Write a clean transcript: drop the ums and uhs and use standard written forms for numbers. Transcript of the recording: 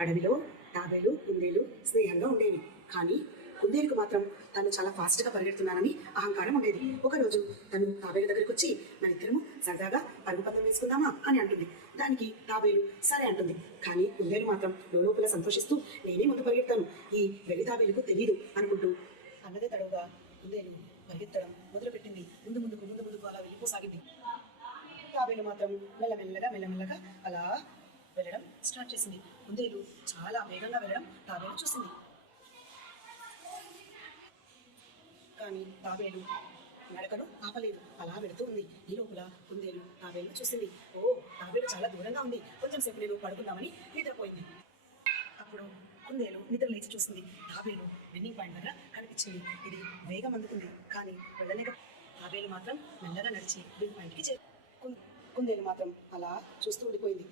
అడవిలో తాబేలు కుందేలు స్నేహంగా ఉండేవి. కానీ కుందేలుకు మాత్రం తను చాలా ఫాస్ట్గా పరిగెడుతున్నానని అహంకారం ఉండేది. ఒకరోజు తను తాబేలు దగ్గరికి వచ్చి మన ఇద్దరము సరదాగా పరుగు పందెం వేసుకుందామా అని అంటుంది. దానికి తాబేలు సరే అంటుంది. కానీ కుందేలు మాత్రం లోపల సంతోషిస్తూ నేనే ముందు పరిగెడతాను, ఈ వెలి తాబేలుకు తెలియదు అనుకుంటూ అన్నదే తడవుగా కుందేలు పరిగెత్తడం మొదలుపెట్టింది. ముందుకు అలా వెళ్ళిపోసాగింది. తాబేలు మాత్రం మెల్లమెల్లగా అలా వెళ్ళడం స్టార్ట్ చేసింది. కుందేలు చాలా వేగంగా వెళ్ళడం తాబేలు చూసింది. కానీ తాబేలు నడకను ఆపలేదు, అలా వెళుతూ ఉంది. ఈ లోపల కుందేలు తాబేలు చూసింది. ఓ, తాబేలు చాలా దూరంగా ఉంది, కొంచెం సేపు నేను పడుకుందామని నిద్రపోయింది. అప్పుడు కుందేలు నిద్ర లేచి చూసింది. తాబేలు విన్నింగ్ పాయింట్ దగ్గర కనిపించింది. ఇది వేగం అందుకుంది కానీ వెళ్ళలేక తాబేలు మాత్రం మెల్లగా నడిచి విన్నింగ్ పాయింట్కి కుందేలు మాత్రం అలా చూస్తూ ఉండిపోయింది.